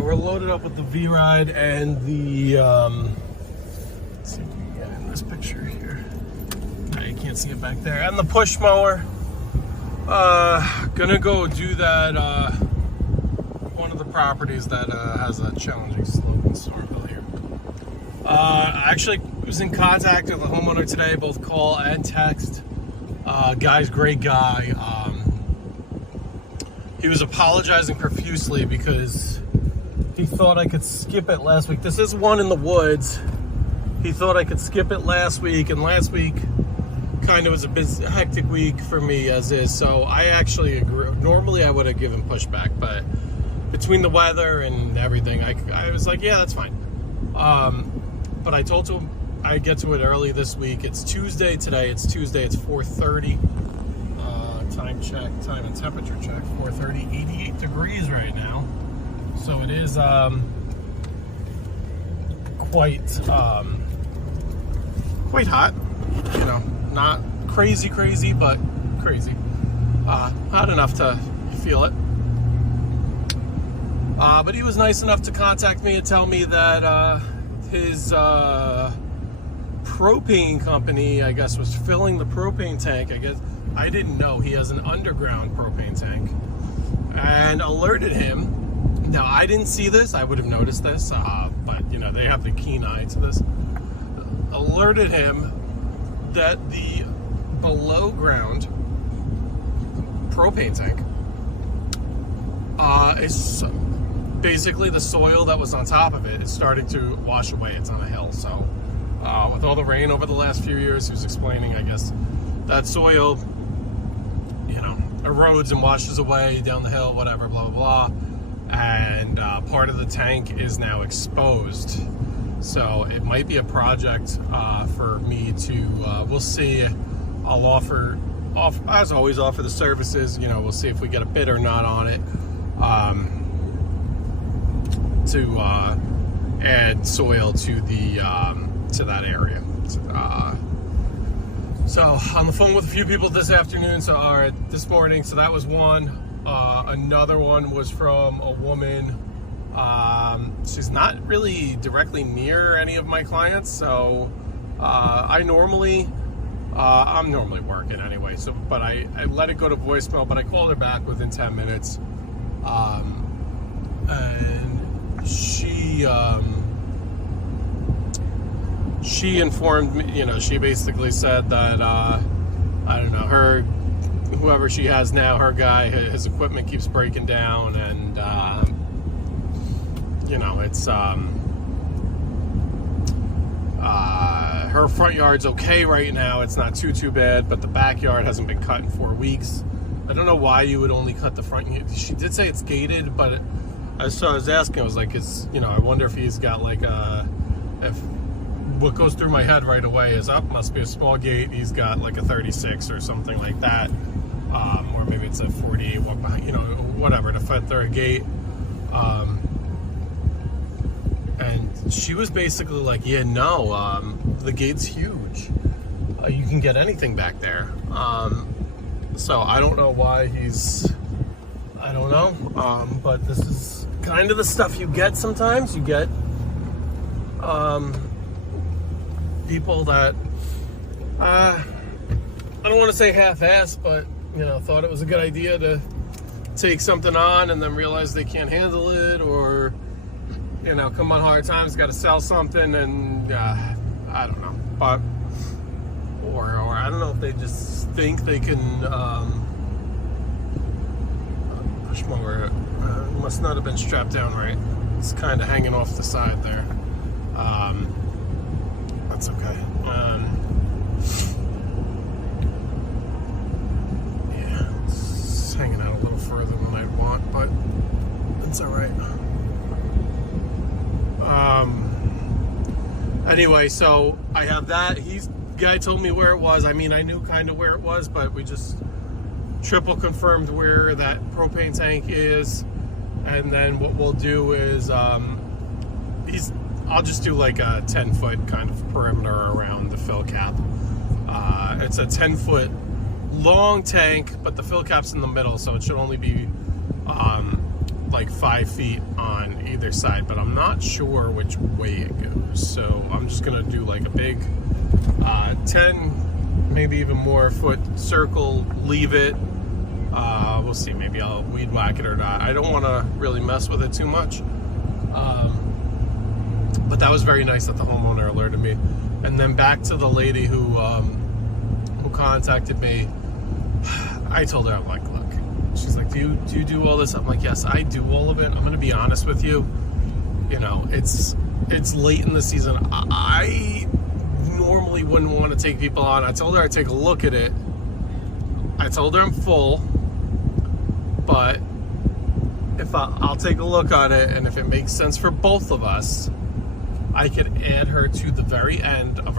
right, we're loaded up with the V-Ride and the, let's see if we can get in this picture here. You can't see it back there. And the push mower. Gonna go do that, one of the properties that has a challenging slope in Stormville here. I actually was in contact with the homeowner today, both call and text. Guy's a great guy. He was apologizing profusely because he thought I could skip it last week. This is one in the woods. He thought I could skip it last week, and last week kind of was a busy, hectic week for me as is. So I actually agree. Normally I would have given pushback, but between the weather and everything, I was like, yeah, that's fine. But I told him I'd get to it early this week. It's Tuesday today. It's Tuesday. It's 4:30. Time check, time and temperature check. 4:30, 88 degrees right now. So it is quite hot. You know, not crazy, but crazy. Hot enough to feel it. But he was nice enough to contact me and tell me that his propane company, I guess, was filling the propane tank. I guess I didn't know he has an underground propane tank, and alerted him. Now I didn't see this. I would have noticed this, but you know, they have the keen eye to this. Alerted him that the below ground propane tank is basically the soil that was on top of it is starting to wash away. It's on a hill, so with all the rain over the last few years, he was explaining, I guess, that soil, you know, erodes and washes away down the hill, whatever, blah blah blah, and part of the tank is now exposed. So it might be a project for me to, we'll see. I'll offer, as always, offer the services. You know, we'll see if we get a bid or not on it, to add soil to the to that area. So on the phone with a few people this afternoon, this morning. So that was one. Another one was from a woman. She's not really directly near any of my clients, so I'm normally working anyway. So, but I let it go to voicemail, but I called her back within 10 minutes, and she informed me. You know, she basically said that I don't know, whoever she has now, her guy, his equipment keeps breaking down, and you know, it's her front yard's okay right now. It's not too bad, but the backyard hasn't been cut in 4 weeks. I don't know why you would only cut the front. She did say it's gated, but I was asking, I was like, you know, I wonder if he's got like what goes through my head right away is, must be a small gate. He's got like a 36 or something like that, or maybe it's a 48 walk behind, you know, whatever, to fit through a gate. And she was basically like, yeah, no, the gate's huge. You can get anything back there. So I don't know why I don't know. But this is kind of the stuff you get sometimes. You get people that, I don't want to say half-assed, but, you know, thought it was a good idea to take something on and then realize they can't handle it, or, you know, come on hard times, got to sell something, and I don't know, but or I don't know if they just think they can push mower. Must not have been strapped down right. It's kind of hanging off the side there. That's okay. Yeah, it's hanging out a little further than I'd want, but it's all right. Anyway, so I have that. Guy told me where it was. I mean, I knew kind of where it was, but we just triple confirmed where that propane tank is. And then what we'll do is, I'll just do like a 10-foot kind of perimeter around the fill cap. It's a 10-foot long tank, but the fill cap's in the middle, so it should only be like 5 feet on either side, but I'm not sure which way it goes. So I'm just gonna do like a big 10, maybe even more foot circle, leave it. We'll see, maybe I'll weed whack it or not. I don't want to really mess with it too much. But that was very nice that the homeowner alerted me. And then back to the lady who contacted me. I told her, I'm like, look, she's like, do you do all this? I'm like, yes, I do all of it. I'm gonna be honest with you. You know, it's late in the season. I normally wouldn't want to take people on. I told her I'd take a look at it. I told her I'm full, but if I'll take a look at it, and if it makes sense for both of us, I could add her to the very end of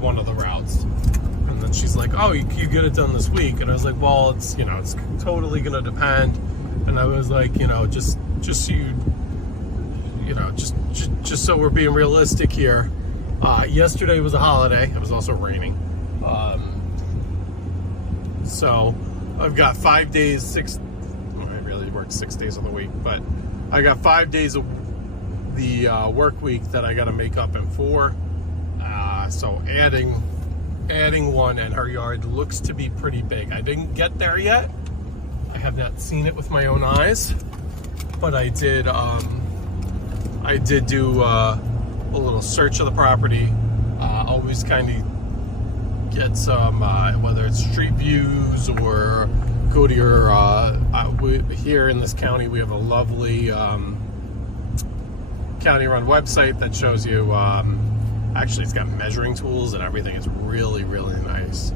one of the routes. And then she's like, oh, you get it done this week. And I was like, well, it's, you know, it's totally gonna depend. And I was like, you know, just so you know, just so we're being realistic here. Yesterday was a holiday. It was also raining. So I've got 5 days, I really work 6 days of the week, but I got 5 days of the work week that I got to make up in 4. So adding one, and her yard looks to be pretty big. I didn't get there yet. I have not seen it with my own eyes, but I did do a little search of the property. Always kind of get some, whether it's street views or go to your, here in this county, we have a lovely county-run website that shows you, actually it's got measuring tools and everything. It's really, really nice.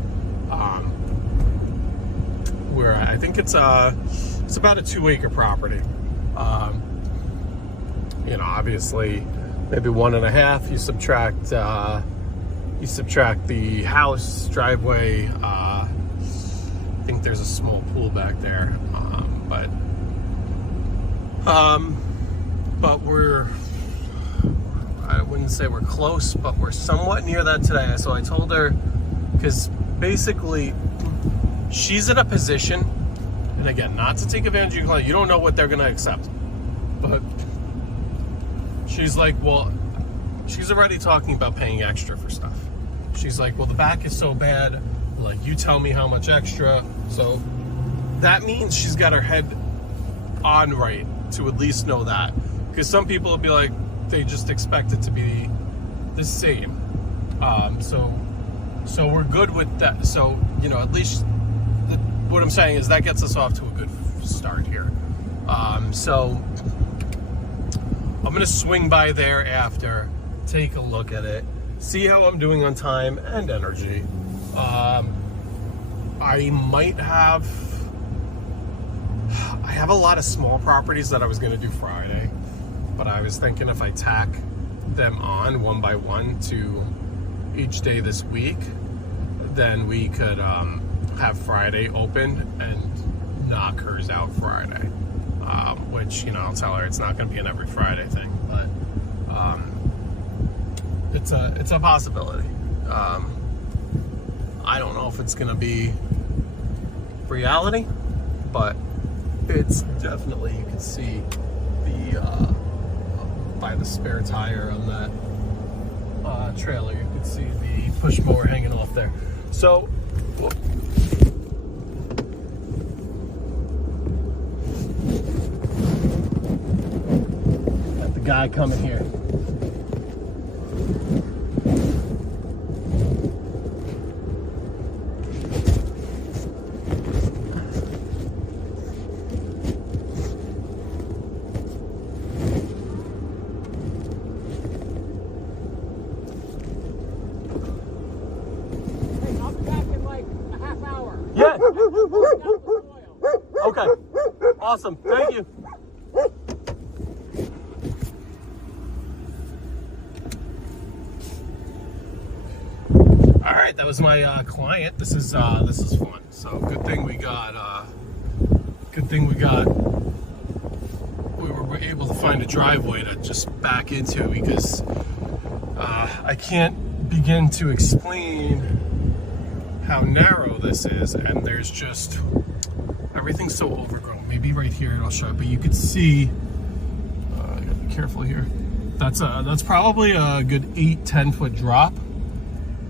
Where I think it's about a 2-acre property. You know, obviously maybe 1.5, you subtract the house, driveway, I think there's a small pool back there, but I wouldn't say we're close, but we're somewhat near that today. So I told her, because basically she's in a position, and again, not to take advantage of your client, you don't know what they're gonna accept, but she's like, well, she's already talking about paying extra for stuff. She's like, well, the back is so bad, like, you tell me how much extra. So that means she's got her head on right to at least know that, because some people will be like, they just expect it to be the same. So we're good with that. So, you know, at least what I'm saying is that gets us off to a good start here. So I'm gonna swing by there after, take a look at it, see how I'm doing on time and energy. I have a lot of small properties that I was gonna do Friday, but I was thinking if I tack them on one by one to each day this week, then we could have Friday open and knock hers out Friday. Which, you know, I'll tell her it's not going to be an every Friday thing, but it's a possibility. I don't know if it's going to be reality, but it's definitely, you can see the by the spare tire on that trailer, you can see the push mower hanging off there. So got the guy coming here. Yeah. Okay. Awesome. Thank you. All right, that was my client. This is fun. So good thing we were able to find a driveway to just back into, because I can't begin to explain how narrow this is, and there's just everything's so overgrown. maybe right here it'll show it, but you could see, I gotta be careful here. That's probably a good 8-10 foot drop,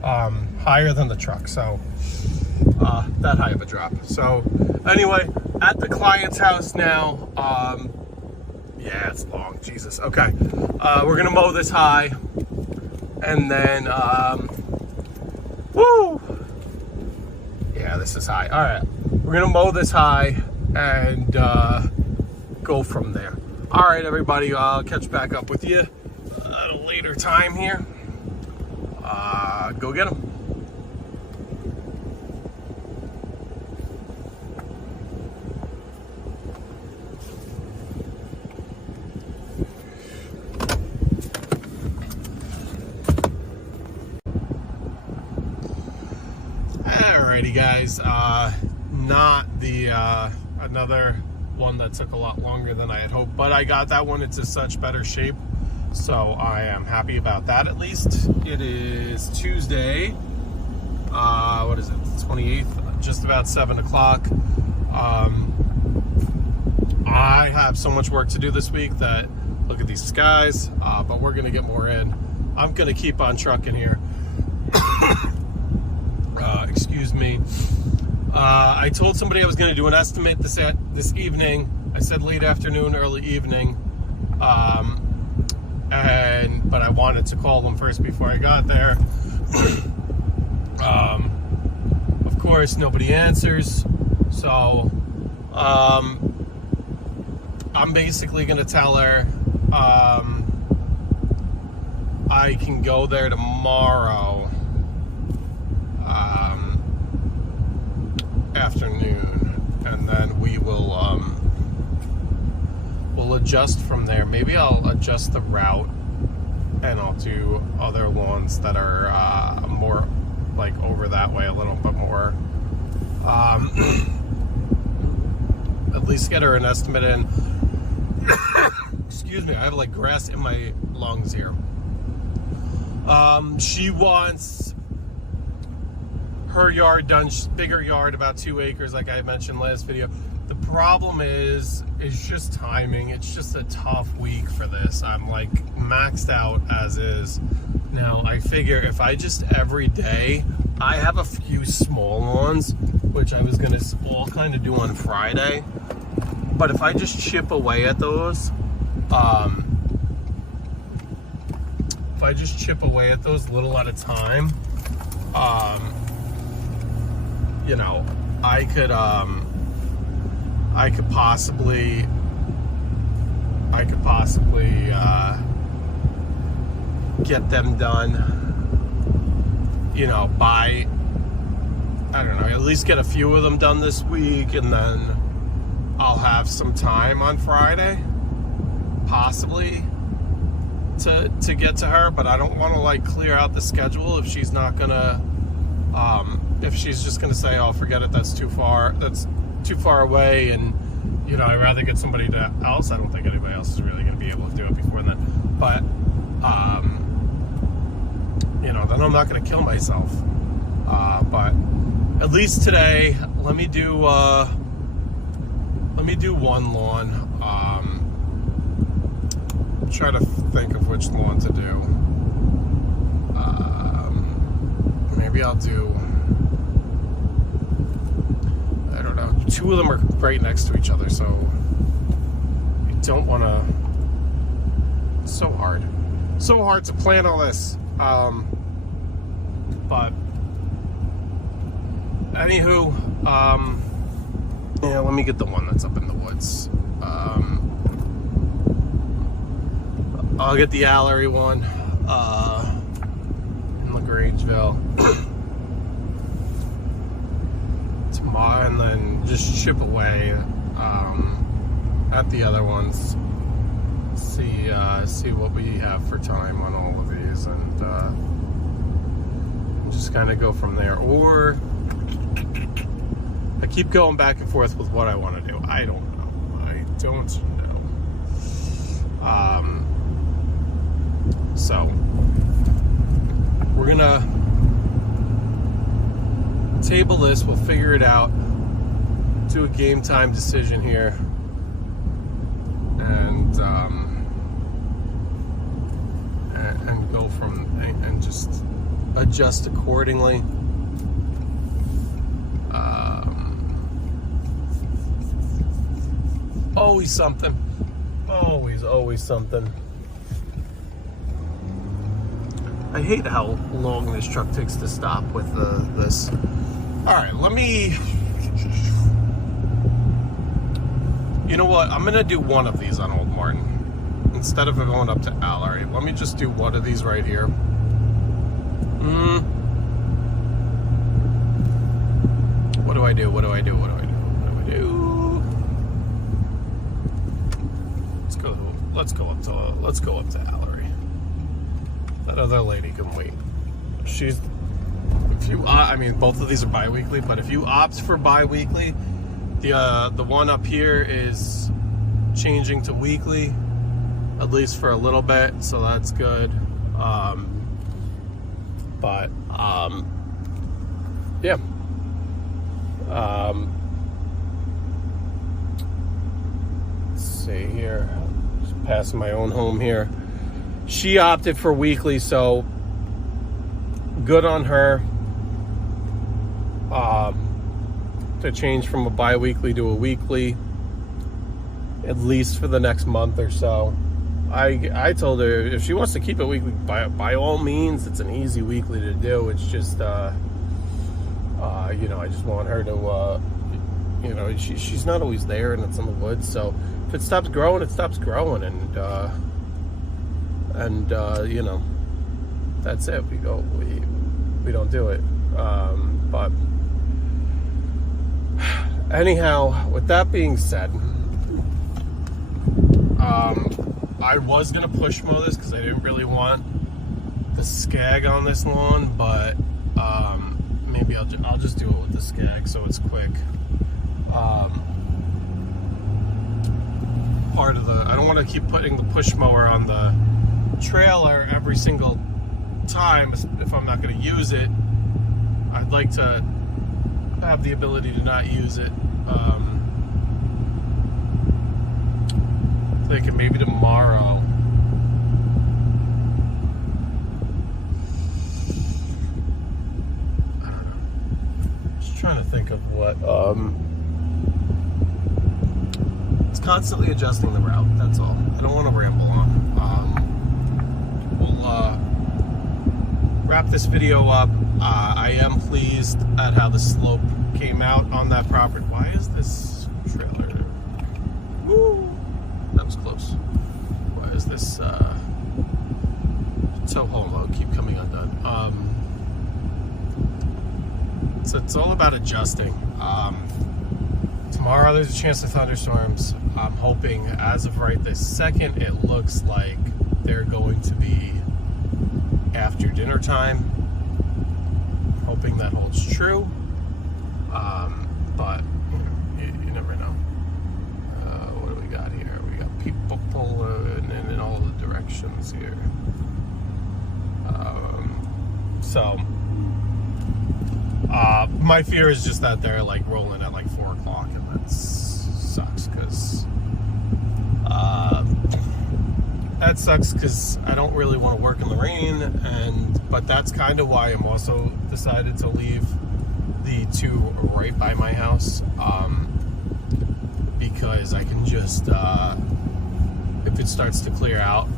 higher than the truck. So that high of a drop. So anyway, at the client's house now. Yeah, it's long, Jesus. Okay, we're gonna mow this high, and then woo, yeah, this is high. All right, we're gonna mow this high and go from there. All right, everybody, I'll catch back up with you at a later time here. Go get them. Alrighty, guys, not the another one that took a lot longer than I had hoped, but I got that one into such better shape, so I am happy about that. At least it is Tuesday, what is it, 28th, just about 7 o'clock. I have so much work to do this week that, look at these skies, but we're gonna get more in. I'm gonna keep on trucking here. Excuse me. I told somebody I was going to do an estimate this evening. I said late afternoon, early evening, but I wanted to call them first before I got there. Of course, nobody answers, so I'm basically going to tell her I can go there tomorrow afternoon, and then we will we'll adjust from there. Maybe I'll adjust the route, and I'll do other ones that are more like over that way a little bit more. At least get her an estimate in. Excuse me, I have like grass in my lungs here. She wants her yard done, bigger yard, about 2 acres, like I mentioned last video. The problem is, it's just timing. It's just a tough week for this. I'm like maxed out as is. Now I figure if I just every day, I have a few small ones, which I was gonna all kind of do on Friday. But if I just chip away at those, if I just chip away at those little at a time, you know, I could possibly get them done, you know, by, I don't know, at least get a few of them done this week, and then I'll have some time on Friday, possibly, to get to her. But I don't want to like clear out the schedule if she's not gonna, if she's just gonna say, oh, forget it, that's too far away, and you know, I'd rather get somebody else. I don't think anybody else is really gonna be able to do it before then, but you know, then I'm not gonna kill myself. But at least today, let me do one lawn. Try to think of which lawn to do. Maybe I'll do, I don't know, 2 of them are right next to each other, so you don't want to, so hard to plan all this. But anywho, yeah, let me get the one that's up in the woods. I'll get the Allery one in LaGrangeville tomorrow, and then just chip away at the other ones. See what we have for time on all of these, and just kind of go from there. Or I keep going back and forth with what I want to do. I don't know. So we're gonna table this. We'll figure it out do a game time decision here, and go from and just adjust accordingly. Always something. Always something. I hate how long this truck takes to stop with this. All right, let me. You know what? I'm gonna do one of these on Old Martin instead of going up to Allery. Let me just do one of these right here. What do I do? Let's go up to Allery. That other lady can wait. I mean, both of these are bi-weekly, but if you opt for bi-weekly, the one up here is changing to weekly, at least for a little bit, so that's good. Yeah. Let's see here. Just passing my own home here. She opted for weekly, so good on her. To change from a bi-weekly to a weekly, at least for the next month or so. I told her if she wants to keep it weekly, by all means, it's an easy weekly to do. It's just, I just want her to, she's not always there, and it's in the woods. So if it stops growing, it stops growing, and that's it. We don't do it. But anyhow, with that being said, I was gonna push mow this because I didn't really want the Skag on this lawn, but maybe I'll just do it with the Skag so it's quick. I don't want to keep putting the push mower on the trailer every single time if I'm not going to use it. I'd like to have the ability to not use it. Thinking maybe tomorrow. I don't know. Just trying to think of what. It's constantly adjusting the route. That's all. I don't want to ramble on. We'll wrap this video up. I am pleased at how the slope came out on that property. Why is this trailer? Woo! That was close. Why is this tow haul mode keep coming undone? So it's all about adjusting. Tomorrow there's a chance of thunderstorms. I'm hoping, as of right this second, it looks like they're going to be after dinner time. Hoping that holds true. But you never know. What do we got here? We got people pulling in all the directions here. My fear is just that they're like rolling at like 4 o'clock, and that sucks because I don't really want to work in the rain, but that's kind of why I'm also decided to leave the 2 right by my house, because I can just if it starts to clear out,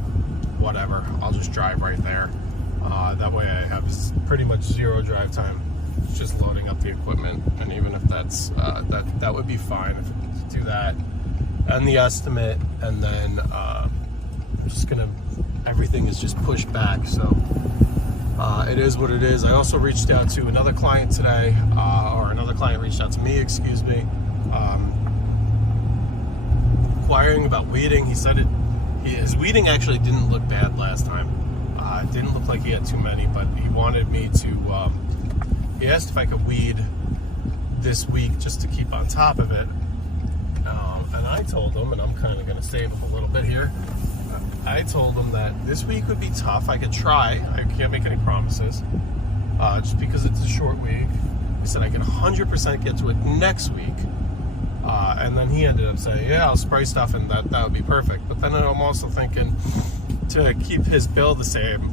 whatever, I'll just drive right there. That way I have pretty much 0 drive time. It's just loading up the equipment, and even if that's that would be fine if I do that, and the estimate, and then everything is just pushed back. So it is what it is. I also reached out to another client today, or another client reached out to me, excuse me, inquiring about weeding. He said his weeding actually didn't look bad last time. It didn't look like he had too many, but he wanted me to, he asked if I could weed this week just to keep on top of it. And I told him, and I'm kind of going to save him a little bit here, I told him that this week would be tough. I could try. I can't make any promises, just because it's a short week. He said I can 100% get to it next week. And then he ended up saying, yeah, I'll spray stuff and that would be perfect. But then I'm also thinking, to keep his bill the same,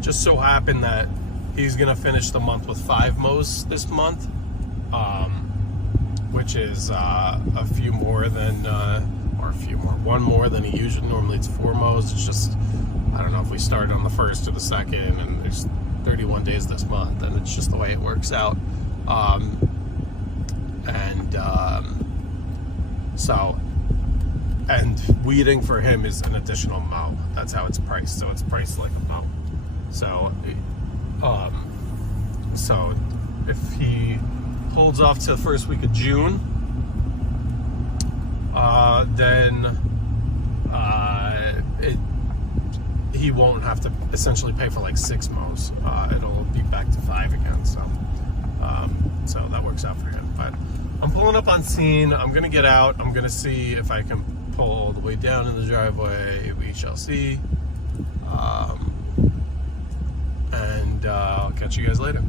just so happened that he's gonna finish the month with 5 mows this month, which is a few more than, one more than he usually, normally it's 4 mows. It's just, I don't know if we started on the 1st or the 2nd, and there's 31 days this month, and it's just the way it works out. And weeding for him is an additional mow. That's how it's priced. So it's priced like a mow. So if he holds off to the first week of June, then he won't have to essentially pay for like 6 mows. It'll be back to 5 again. So that works out for him. But I'm pulling up on scene. I'm gonna get out. I'm gonna see if I can pull all the way down in the driveway. We shall see. And I'll catch you guys later.